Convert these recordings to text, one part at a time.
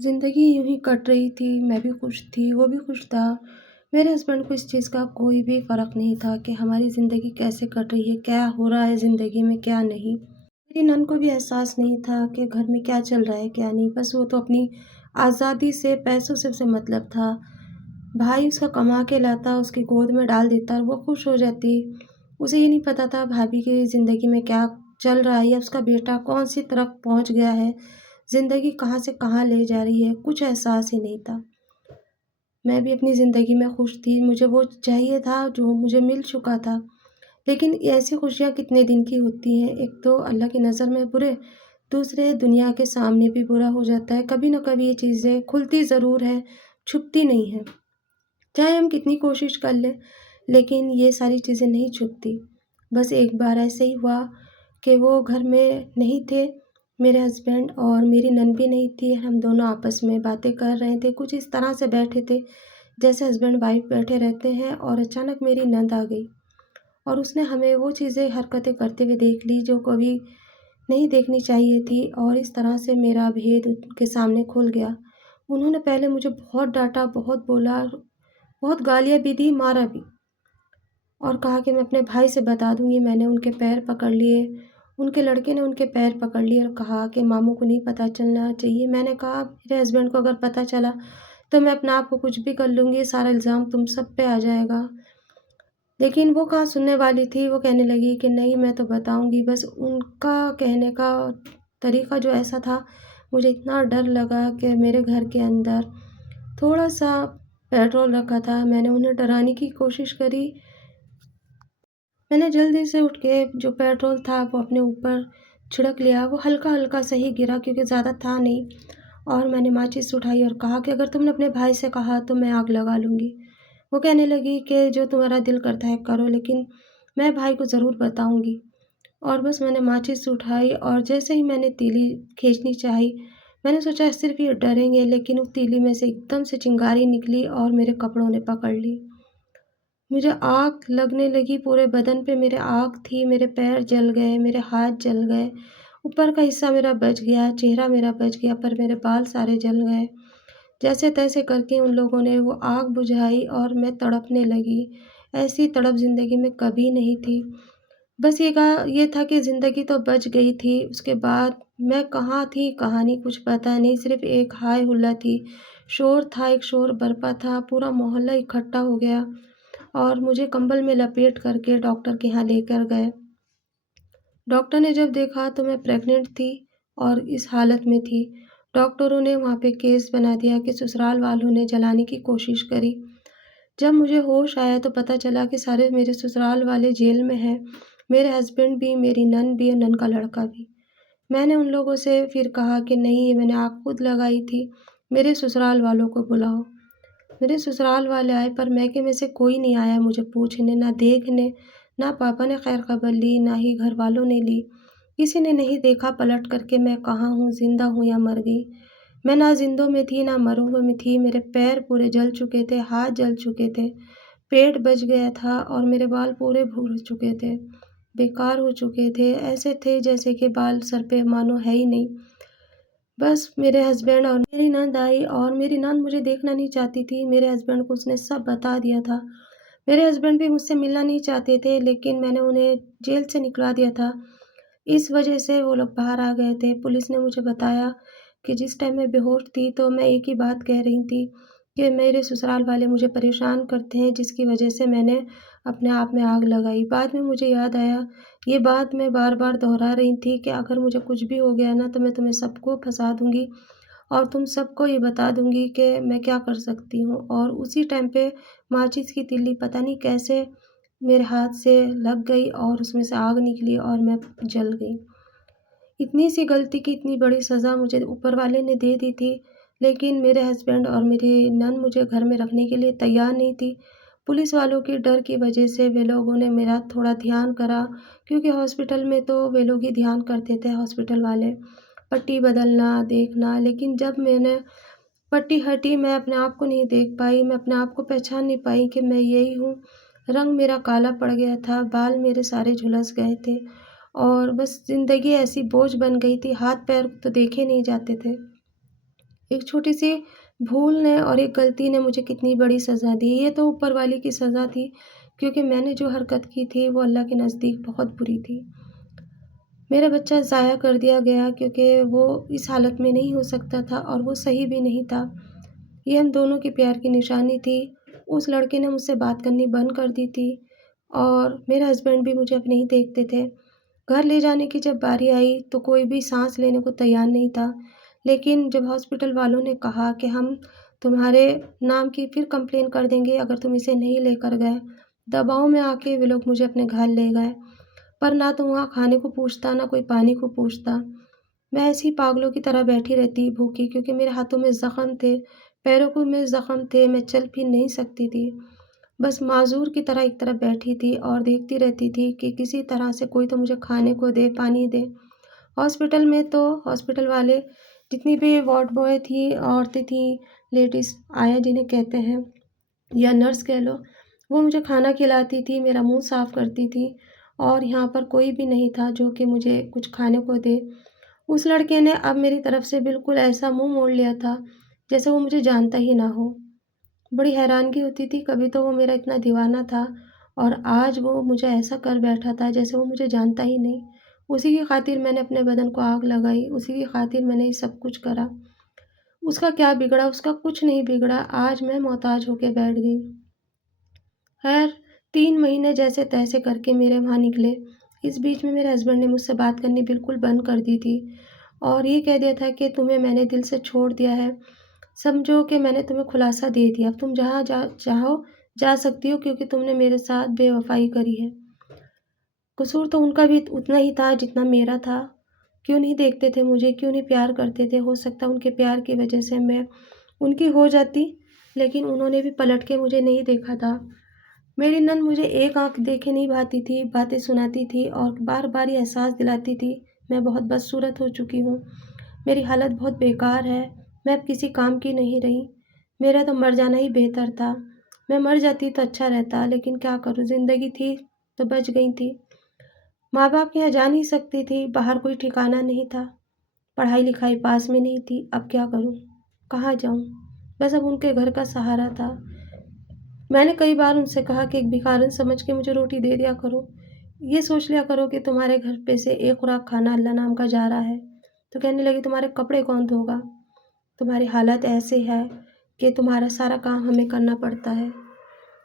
ज़िंदगी यूँ ही कट रही थी, मैं भी खुश थी, वो भी खुश था। मेरे हस्बैंड को इस चीज़ का कोई भी फ़र्क नहीं था कि हमारी ज़िंदगी कैसे कट रही है, क्या हो रहा है ज़िंदगी में, क्या नहीं। मेरी नंद को भी एहसास नहीं था कि घर में क्या चल रहा है, क्या नहीं। बस वो तो अपनी आज़ादी से, पैसों से उसे मतलब था। भाई उसका कमा के लाता, उसकी गोद में डाल देता और वो खुश हो जाती। उसे ये नहीं पता था भाभी की ज़िंदगी में क्या चल रहा है या उसका बेटा कौन-सी तरफ पहुँच गया है, ज़िंदगी कहाँ से कहाँ ले जा रही है, कुछ एहसास ही नहीं था। मैं भी अपनी ज़िंदगी में खुश थी, मुझे वो चाहिए था जो मुझे मिल चुका था। लेकिन ऐसी खुशियाँ कितने दिन की होती हैं, एक तो अल्लाह की नज़र में बुरे, दूसरे दुनिया के सामने भी बुरा हो जाता है। कभी न कभी ये चीज़ें खुलती ज़रूर हैं, छुपती नहीं हैं। चाहे हम कितनी कोशिश कर लें, लेकिन ये सारी चीज़ें नहीं छुपती। बस एक बार ऐसे ही हुआ कि वो घर में नहीं थे, मेरे हस्बैंड और मेरी नंद भी नहीं थी। हम दोनों आपस में बातें कर रहे थे, कुछ इस तरह से बैठे थे, जैसे हस्बैंड-वाइफ बैठे रहते हैं और अचानक मेरी नंद आ गई और उसने हमें वो चीज़ें हरकतें करते हुए देख ली, जो कभी नहीं देखनी चाहिए थी और इस तरह से मेरा भेद उनके सामने खुल गया। उन्होंने पहले मुझे बहुत डाँटा, बहुत बोला, बहुत गालियाँ भी दी, मारा भी और कहा कि मैं अपने भाई से बता दूँगी। मैंने उनके पैर पकड़ लिए, उनके लड़के ने उनके पैर पकड़ लिए और कहा कि मामू को नहीं पता चलना चाहिए। मैंने कहा मेरे हस्बैंड को अगर पता चला तो मैं अपने आप को कुछ भी कर लूँगी, सारा इल्ज़ाम तुम सब पे आ जाएगा। लेकिन वो कहाँ सुनने वाली थी, वो कहने लगी कि नहीं मैं तो बताऊँगी। बस उनका कहने का तरीका जो ऐसा था, मुझे इतना डर लगा कि मेरे घर के अंदर थोड़ा-सा पेट्रोल रखा था, मैंने उन्हें डराने की कोशिश करी। मैंने जल्दी से उठ के जो पेट्रोल था वो अपने ऊपर छिड़क लिया, वो हल्का-हल्का सा ही गिरा क्योंकि ज़्यादा था नहीं और मैंने माचिस उठाई और कहा कि अगर तुमने अपने भाई से कहा तो मैं आग लगा लूँगी। वो कहने लगी कि जो तुम्हारा दिल करता है करो, लेकिन मैं भाई को ज़रूर बताऊँगी। और बस मैंने माचिस उठाई और जैसे ही मैंने तीली खींचनी चाही, मैंने सोचा सिर्फ़ ये डरेंगे, लेकिन उस तीली में से एकदम से चिंगारी निकली और मेरे कपड़ों ने पकड़ ली। मुझे आग लगने लगी पूरे बदन पे, मेरे आग थी, मेरे पैर जल गए, मेरे हाथ जल गए, ऊपर का हिस्सा मेरा बच गया, चेहरा मेरा बच गया, पर मेरे बाल सारे जल गए। जैसे-तैसे करके उन लोगों ने वो आग बुझाई और मैं तड़पने लगी। ऐसी तड़प ज़िंदगी में कभी नहीं थी। बस ये था कि ज़िंदगी तो बच गई थी, उसके बाद मैं कहाँ थी, कहाँ नहीं, कुछ पता नहीं, सिर्फ़ एक हाय-हुल्ला थी। शोर था, एक शोर बरपा था, पूरा मोहल्ला इकट्ठा हो गया और मुझे कंबल में लपेट करके डॉक्टर के यहाँ लेकर गए। डॉक्टर ने जब देखा तो मैं प्रेग्नेंट थी और इस हालत में थी। डॉक्टरों ने वहाँ पे केस बना दिया कि ससुराल वालों ने जलाने की कोशिश करी। जब मुझे होश आया तो पता चला कि सारे मेरे ससुराल वाले जेल में हैं। मेरे हस्बैंड भी, मेरी नंद भी और नंद का लड़का भी। मैंने उन लोगों से फिर कहा कि नहीं ये मैंने आग खुद लगाई थी, मेरे ससुराल वालों को बुलाओ। मेरे ससुराल वाले आए पर मायके में से कोई नहीं आया मुझे पूछने, ना देखने, ना पापा ने खैर खबर ली, ना ही घरवालों ने ली। किसी ने नहीं देखा पलट कर के मैं कहाँ हूँ, ज़िंदा हूँ या मर गई। मैं ना ज़िंदों में थी, ना मरों में थी, मेरे पैर पूरे जल चुके थे, हाथ जल चुके थे, पेट बच गया था और मेरे बाल पूरे भूर चुके थे, बेकार हो चुके थे, ऐसे थे जैसे कि बाल सर पे मानो है ही नहीं। बस मेरे हस्बैंड और मेरी नंद आई और मेरी नंद मुझे देखना नहीं चाहती थी। मेरे हस्बैंड को उसने सब बता दिया था। मेरे हस्बैंड भी मुझसे मिलना नहीं चाहते थे, लेकिन मैंने उन्हें जेल से निकलवा दिया था। इस वजह से वो लोग बाहर आ गए थे। पुलिस ने मुझे बताया कि जिस टाइम मैं बेहोश थी, तो मैं एक ही बात कह रही थी कि मेरे ससुराल वाले मुझे परेशान करते हैं, जिसकी वजह से मैंने अपने आप में आग लगाई। बाद में मुझे याद आया, ये बात मैं बार-बार दोहरा रही थी कि अगर मुझे कुछ भी हो गया ना, तो मैं तुम्हें सबको फँसा दूँगी और तुम सबको ये बता दूँगी कि मैं क्या कर सकती हूँ। और उसी टाइम पे माचिस की तीली पता नहीं कैसे मेरे हाथ से लग गई और उसमें से आग निकली और मैं जल गई। इतनी सी गलती की इतनी बड़ी सज़ा मुझे ऊपर वाले ने दे दी थी, लेकिन मेरे हस्बैंड और मेरी नंद मुझे घर में रखने के लिए तैयार नहीं थी। पुलिस वालों के डर की वजह से वे लोगों ने मेरा थोड़ा ध्यान करा, क्योंकि हॉस्पिटल में तो वे लोग ही ध्यान करते थे हॉस्पिटल वाले, पट्टी बदलना, देखना। लेकिन जब मैंने पट्टी हटी, मैं अपने आप को नहीं देख पाई, मैं अपने आप को पहचान नहीं पाई कि मैं यही हूँ। रंग मेरा काला पड़ गया था, बाल मेरे सारे झुलस गए थे और बस ज़िंदगी ऐसी बोझ बन गई थी, हाथ-पैर तो देखे नहीं जाते थे। एक छोटी-सी भूल ने और एक गलती ने मुझे कितनी बड़ी सज़ा दी। ये तो ऊपर वाले की सज़ा थी, क्योंकि मैंने जो हरकत की थी वो अल्लाह के नज़दीक बहुत बुरी थी। मेरा बच्चा ज़ाया कर दिया गया, क्योंकि वो इस हालत में नहीं हो सकता था और वो सही भी नहीं था। ये हम दोनों के प्यार की निशानी थी। उस लड़के ने मुझसे बात करनी बंद कर दी थी और मेरे हस्बैंड भी मुझे अब नहीं देखते थे। घर ले जाने की जब बारी आई तो कोई भी साँस लेने को तैयार नहीं था। लेकिन जब हॉस्पिटल वालों ने कहा कि हम तुम्हारे नाम की फिर कंप्लेन कर देंगे अगर तुम इसे नहीं लेकर गए, दबाव में आके वे लोग मुझे अपने घर ले गए। पर ना तो वहाँ खाने को पूछता, ना कोई पानी को पूछता। मैं ऐसे ही पागलों की तरह बैठी रहती भूखी, क्योंकि मेरे हाथों में ज़ख्म थे, पैरों को में ज़ख्म थे, मैं चल फिर नहीं सकती थी। बस माज़ूर की तरह एक तरफ बैठी थी और देखती रहती थी कि किसी तरह से कोई तो मुझे खाने को दे, पानी दे। हॉस्पिटल में तो हॉस्पिटल वाले जितनी भी वार्ड बॉय थी, औरतें थीं, लेडीज़ आया जिन्हें कहते हैं या नर्स कह लो, वो मुझे खाना खिलाती थी, मेरा मुँह साफ़ करती थी और यहाँ पर कोई भी नहीं था जो कि मुझे कुछ खाने को दे। उस लड़के ने अब मेरी तरफ से बिल्कुल ऐसा मुँह मोड़ लिया था, जैसे वो मुझे जानता ही ना हो। बड़ी हैरानगी होती थी, कभी तो वो मेरा इतना दीवाना था और आज वो मुझे ऐसा कर बैठा था जैसे वो मुझे जानता ही नहीं। उसी की खातिर मैंने अपने बदन को आग लगाई, उसी की खातिर मैंने ये सब कुछ करा। उसका क्या बिगड़ा? उसका कुछ नहीं बिगड़ा, आज मैं मोहताज होके बैठ गई। खैर 3 महीने जैसे-तैसे करके मेरे वहाँ निकले। इस बीच में मेरे हस्बैंड ने मुझसे बात करनी बिल्कुल बंद कर दी थी और ये कह दिया था कि तुम्हें मैंने दिल से छोड़ दिया है। समझो कि मैंने तुम्हें खुलासा दे दिया। अब तुम जहाँ जा चाहो जा सकती हो, क्योंकि तुमने मेरे साथ बेवफ़ाई करी है। कसूर तो उनका भी उतना ही था जितना मेरा था। क्यों नहीं देखते थे मुझे? क्यों नहीं प्यार करते थे? हो सकता है उनके प्यार की वज़ह से मैं उनकी हो जाती, लेकिन उन्होंने भी पलट के मुझे नहीं देखा था। मेरी नंद मुझे एक आँख देखे नहीं भाती थी, बातें सुनाती थी और बार-बार ये एहसास दिलाती थी, मैं बहुत बदसूरत हो चुकी हूँ। मेरी हालत बहुत बेकार है, मैं अब किसी काम की नहीं रही। मेरा तो मर जाना ही बेहतर था। मैं मर जाती तो अच्छा रहता, लेकिन क्या करूँ, ज़िंदगी थी तो बच गई थी। माँ-बाप के यहाँ जा नहीं सकती थी, बाहर कोई ठिकाना नहीं था, पढ़ाई-लिखाई पास में नहीं थी, अब क्या करूँ? कहाँ जाऊँ? बस अब उनके घर का सहारा था। मैंने कई बार उनसे कहा कि एक भिखारिन समझ के मुझे रोटी दे दिया करो। ये सोच लिया करो कि तुम्हारे घर पे से एक खुराक खाना अल्लाह नाम का जा रहा है। तो कहने लगी तुम्हारे कपड़े कौन धोगा? तुम्हारी हालत ऐसे है कि तुम्हारा सारा काम हमें करना पड़ता है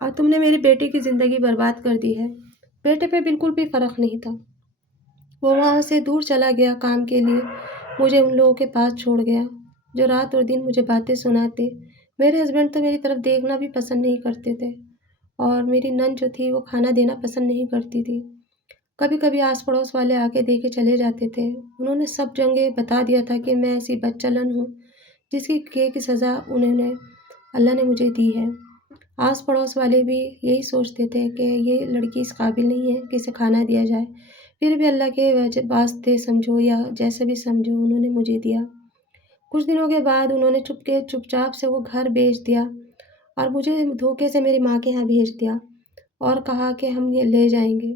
और तुमने मेरी बेटी की ज़िंदगी बर्बाद कर दी है। बेटे पे बिल्कुल भी फ़र्क नहीं था। वो वहाँ से दूर चला गया काम के लिए, मुझे उन लोगों के पास छोड़ गया, जो रात और दिन मुझे बातें सुनाते। मेरे हस्बैंड तो मेरी तरफ देखना भी पसंद नहीं करते थे और मेरी नंद जो थी वो खाना देना पसंद नहीं करती थी। कभी-कभी आस-पड़ोस वाले आके दे के चले जाते थे। उन्होंने सब जगह बता दिया था कि मैं ऐसी बदचलन हूँ, जिसकी की सज़ा उन्होंने अल्लाह ने मुझे दी है। आस-पड़ोस वाले भी यही सोचते थे कि ये लड़की इस काबिल नहीं है कि इसे खाना दिया जाए। फिर भी अल्लाह के वास्ते समझो या जैसे भी समझो उन्होंने मुझे दिया। कुछ दिनों के बाद उन्होंने चुपचाप से वो घर बेच दिया और मुझे धोखे से मेरी माँ के यहाँ भेज दिया और कहा कि हम ये ले जाएँगे।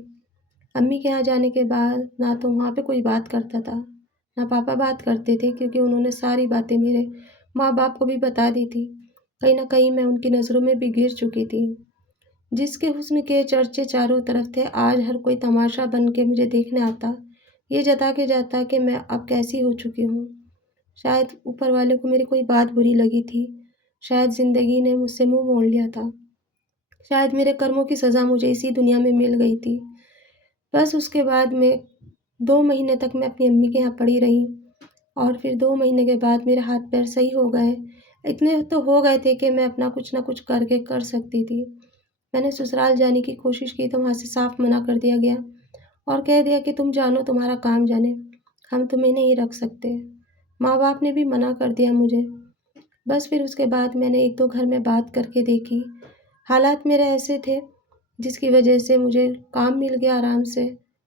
अम्मी के यहाँ जाने के बाद ना तो वहाँ पे कोई बात करता था, ना पापा बात करते थे, क्योंकि उन्होंने सारी बातें मेरे माँ-बाप को भी बता दी थी। कहीं न कहीं मैं उनकी नज़रों में भी गिर चुकी थी। जिसके हुस्न के चर्चे चारों तरफ थे, आज हर कोई तमाशा बन के मुझे देखने आता, ये जता के जाता कि मैं अब कैसी हो चुकी हूँ। शायद ऊपर वाले को मेरी कोई बात बुरी लगी थी, शायद ज़िंदगी ने मुझसे मुँह मोड़ लिया था, शायद मेरे कर्मों की सज़ा मुझे इसी दुनिया में मिल गई थी। बस उसके बाद में 2 महीने तक मैं अपनी अम्मी के यहाँ पड़ी रही और फिर 2 महीने के बाद मेरे हाथ-पैर सही हो गए। इतने तो हो गए थे कि मैं अपना कुछ न कुछ करके कर सकती थी। मैंने ससुराल जाने की कोशिश की तो वहाँ से साफ मना कर दिया गया और कह दिया कि तुम जानो तुम्हारा काम जाने, हम तुम्हें नहीं रख सकते। माँ-बाप ने भी मना कर दिया मुझे। बस फिर उसके बाद मैंने 1-2 घर में बात करके देखी। हालात मेरे ऐसे थे जिसकी वजह से मुझे काम मिल गया आराम से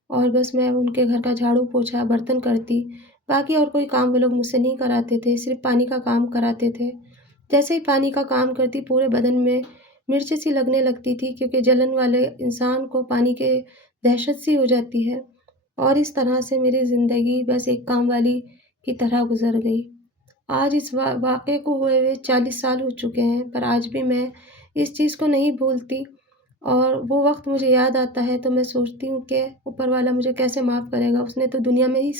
और बस मैं उनके घर का झाड़ू-पोछा, बर्तन करती। बाकी और कोई काम वो लोग मुझसे नहीं कराते थे, सिर्फ़ पानी का काम कराते थे। जैसे ही पानी का काम करती पूरे बदन में मिर्च सी लगने लगती थी, क्योंकि जलन वाले इंसान को पानी के दहशत सी हो जाती है और इस तरह से मेरी ज़िंदगी बस एक काम वाली की तरह गुज़र गई आज इस वाक़ये को हुए हुए 40 साल हो चुके हैं, पर आज भी मैं इस चीज़ को नहीं भूलती और वो वक़्त मुझे याद आता है तो मैं सोचती हूँ कि ऊपर वाला मुझे कैसे माफ़ करेगा, उसने तो दुनिया में ही